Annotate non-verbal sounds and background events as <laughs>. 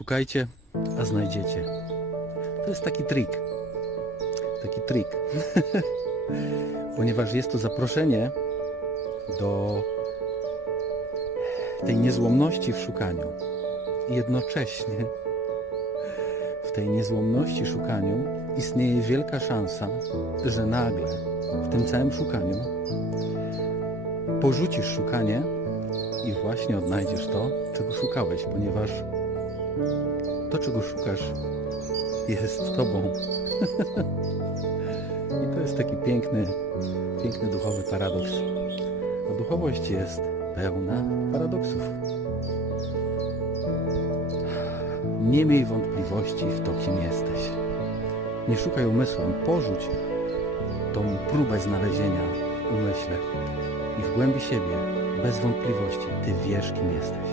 Szukajcie, a znajdziecie. To jest taki trik. Taki trik. <laughs> Ponieważ jest to zaproszenie do tej niezłomności w szukaniu. I jednocześnie w tej niezłomności szukaniu istnieje wielka szansa, że nagle w tym całym szukaniu porzucisz szukanie i właśnie odnajdziesz to, czego szukałeś, ponieważ to, czego szukasz, jest tobą. <laughs> I to jest taki piękny, piękny duchowy paradoks. A duchowość jest pełna paradoksów. Nie miej wątpliwości w to, kim jesteś. Nie szukaj umysłem, porzuć tą próbę znalezienia w umyśle i w głębi siebie, bez wątpliwości, ty wiesz, kim jesteś.